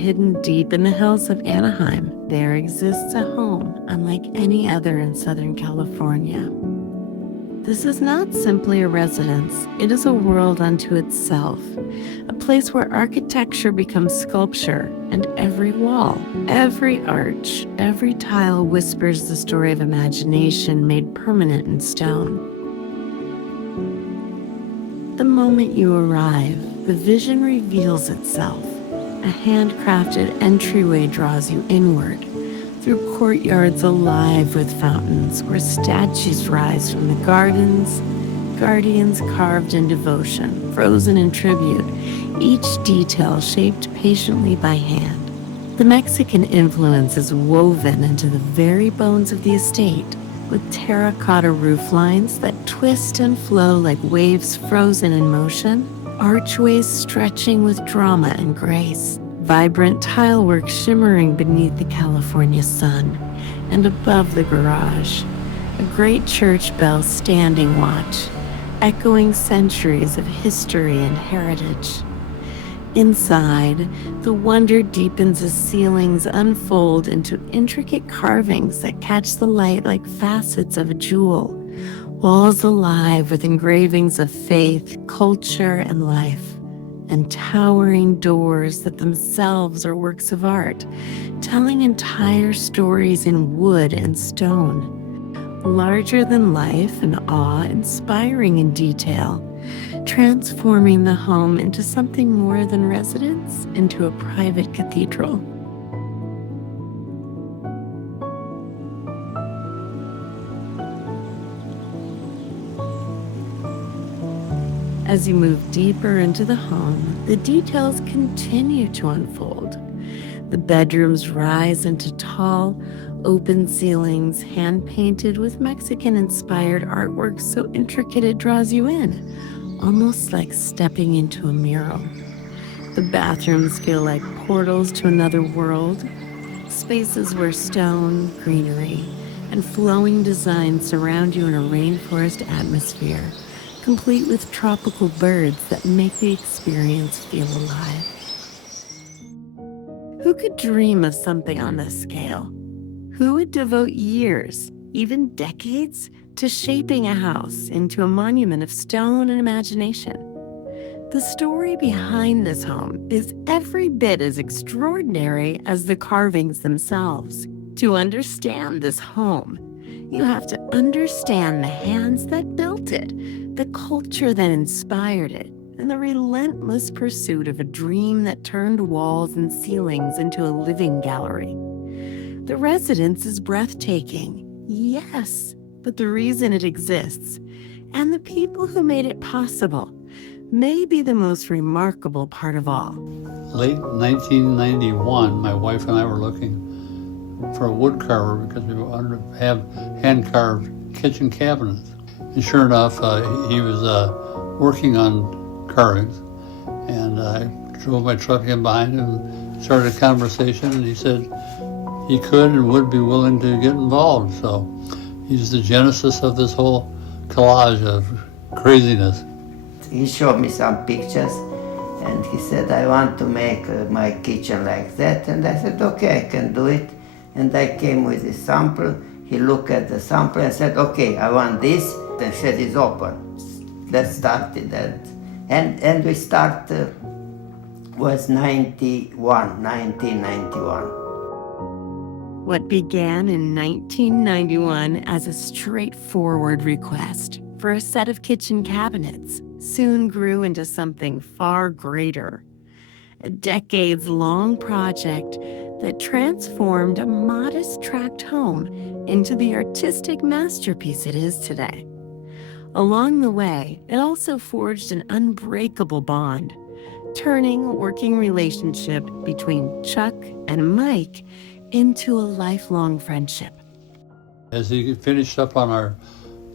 hidden deep in the hills of Anaheim, there exists a home unlike any other in Southern California. This is not simply a residence, it is a world unto itself, a place where architecture becomes sculpture, and every wall, every arch, every tile whispers the story of imagination made permanent in stone. The moment you arrive, the vision reveals itself. A handcrafted entryway draws you inward, through courtyards alive with fountains, where statues rise from the gardens, guardians carved in devotion, frozen in tribute, each detail shaped patiently by hand. The Mexican influence is woven into the very bones of the estate, with terracotta roof lines that twist and flow like waves frozen in motion, archways stretching with drama and grace, vibrant tilework shimmering beneath the California sun, and above the garage, a great church bell standing watch, echoing centuries of history and heritage. Inside, the wonder deepens as ceilings unfold into intricate carvings that catch the light like facets of a jewel, walls alive with engravings of faith, culture, and life, and towering doors that themselves are works of art, telling entire stories in wood and stone. Larger than life and awe-inspiring in detail, transforming the home into something more than residence, into a private cathedral. As you move deeper into the home, the details continue to unfold. The bedrooms rise into tall, open ceilings, hand-painted with Mexican-inspired artwork so intricate it draws you in, almost like stepping into a mural. The bathrooms feel like portals to another world, spaces where stone, greenery, and flowing design surround you in a rainforest atmosphere, complete with tropical birds that make the experience feel alive. Who could dream of something on this scale? Who would devote years, even decades, to shaping a house into a monument of stone and imagination? The story behind this home is every bit as extraordinary as the carvings themselves. To understand this home, you have to understand the hands that built it, the culture that inspired it, and the relentless pursuit of a dream that turned walls and ceilings into a living gallery. The residence is breathtaking, yes, but the reason it exists, and the people who made it possible, may be the most remarkable part of all. Late 1991, my wife and I were looking for a wood carver because we wanted to have hand-carved kitchen cabinets. And sure enough, he was working on carvings, and I drove my truck in behind him, started a conversation, and he said he could and would be willing to get involved. So he's the genesis of this whole collage of craziness. He showed me some pictures, and he said, I want to make my kitchen like that. And I said, okay, I can do it. And I came with a sample. He looked at the sample and said, okay, I want this. The shed is open. Let's start it. And we start, was 1991. What began in 1991 as a straightforward request for a set of kitchen cabinets soon grew into something far greater. A decades-long project that transformed a modest tract home into the artistic masterpiece it is today. Along the way, it also forged an unbreakable bond, turning a working relationship between Chuck and Mike into a lifelong friendship. As he finished up on our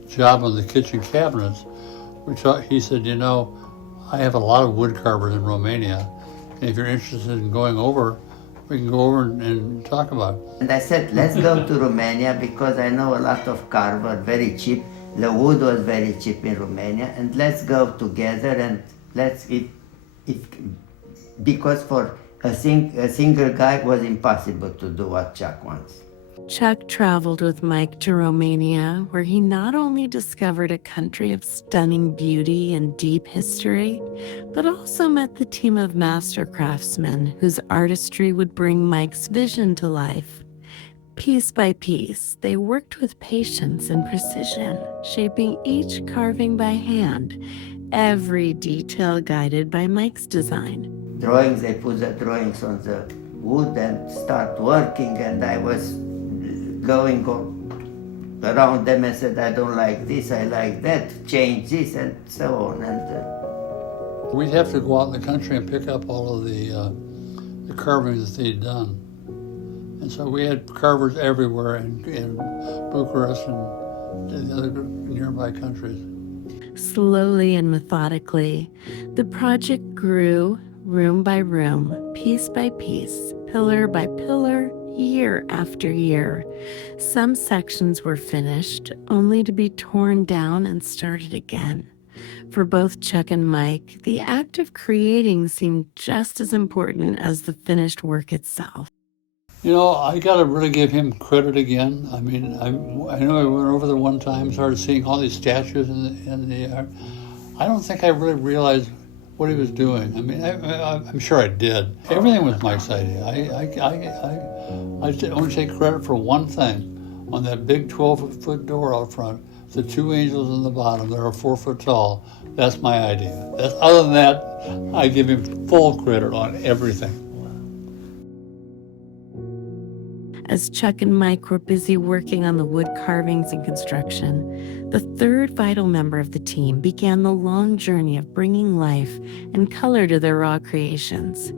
job on the kitchen cabinets, he said, you know, I have a lot of wood carvers in Romania, and if you're interested in going over, we can go over and talk about it. And I said, let's go to Romania because I know a lot of carver, very cheap. The wood was very cheap in Romania, and let's go together and because for A single guy was impossible to do what Chuck wants. Chuck traveled with Mike to Romania, where he not only discovered a country of stunning beauty and deep history, but also met the team of master craftsmen whose artistry would bring Mike's vision to life. Piece by piece, they worked with patience and precision, shaping each carving by hand, every detail guided by Mike's design. Drawings, they put the drawings on the wood and start working, and I was going around them and said, I don't like this, I like that, change this, and so on. And we'd have to go out in the country and pick up all of the carvings that they'd done. And so we had carvers everywhere in Bucharest and the other nearby countries. Slowly and methodically, the project grew room by room, piece by piece, pillar by pillar, year after year. Some sections were finished, only to be torn down and started again. For both Chuck and Mike, the act of creating seemed just as important as the finished work itself. You know, I got to really give him credit again. I mean, I know I went over there one time, started seeing all these statues in the art. I don't think I really realized what he was doing. I mean, I'm sure I did. Everything was Mike's idea. I only take credit for one thing. On that big 12-foot door out front, the two angels in the bottom that are 4 foot tall, that's my idea. Other than that, I give him full credit on everything. As Chuck and Mike were busy working on the wood carvings and construction, the third vital member of the team began the long journey of bringing life and color to their raw creations.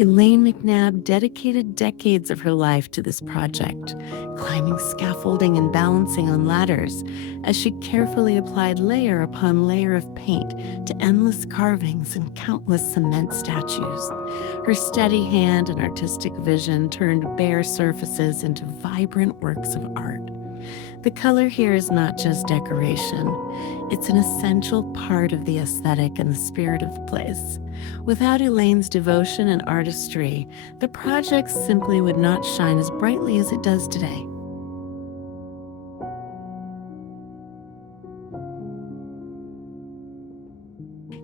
Elaine McNabb dedicated decades of her life to this project, climbing scaffolding and balancing on ladders as she carefully applied layer upon layer of paint to endless carvings and countless cement statues. Her steady hand and artistic vision turned bare surfaces into vibrant works of art. The color here is not just decoration. It's an essential part of the aesthetic and the spirit of the place. Without Elaine's devotion and artistry, the project simply would not shine as brightly as it does today.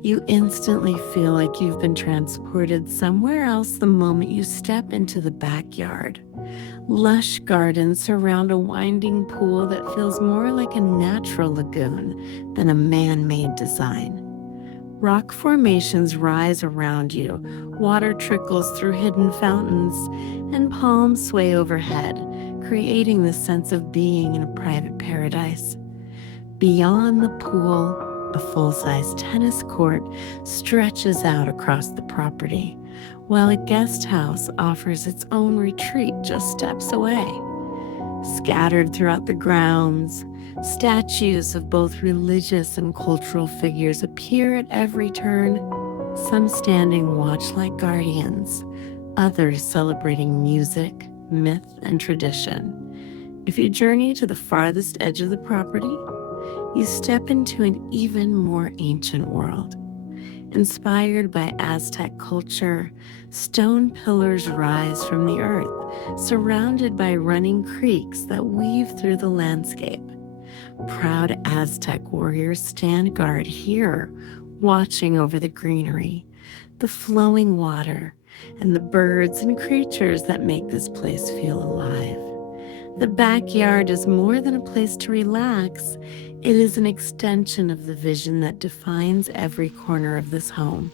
You instantly feel like you've been transported somewhere else the moment you step into the backyard. Lush gardens surround a winding pool that feels more like a natural lagoon than a man-made design. Rock formations rise around you, water trickles through hidden fountains, and palms sway overhead, creating the sense of being in a private paradise. Beyond the pool, a full-size tennis court stretches out across the property, while a guest house offers its own retreat just steps away. Scattered throughout the grounds, statues of both religious and cultural figures appear at every turn, some standing watch like guardians, others celebrating music, myth, and tradition. If you journey to the farthest edge of the property, you step into an even more ancient world. Inspired by Aztec culture, stone pillars rise from the earth, surrounded by running creeks that weave through the landscape. Proud Aztec warriors stand guard here, watching over the greenery, the flowing water, and the birds and creatures that make this place feel alive. The backyard is more than a place to relax. It is an extension of the vision that defines every corner of this home.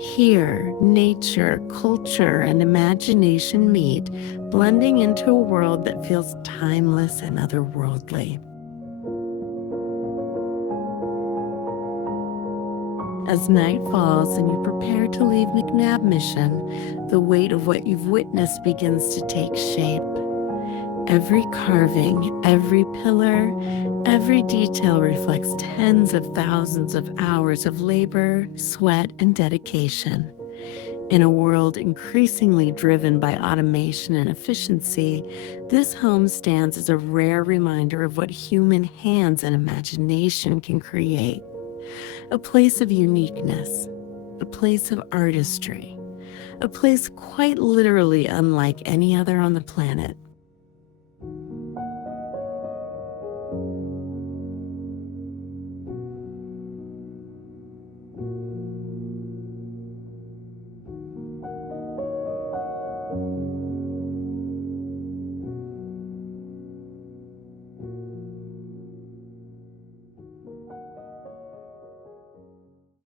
Here, nature, culture, and imagination meet, blending into a world that feels timeless and otherworldly. As night falls and you prepare to leave McNabb Mission, the weight of what you've witnessed begins to take shape. Every carving, every pillar, every detail reflects tens of thousands of hours of labor, sweat, and dedication. In a world increasingly driven by automation and efficiency, this home stands as a rare reminder of what human hands and imagination can create. A place of uniqueness, a place of artistry, a place quite literally unlike any other on the planet.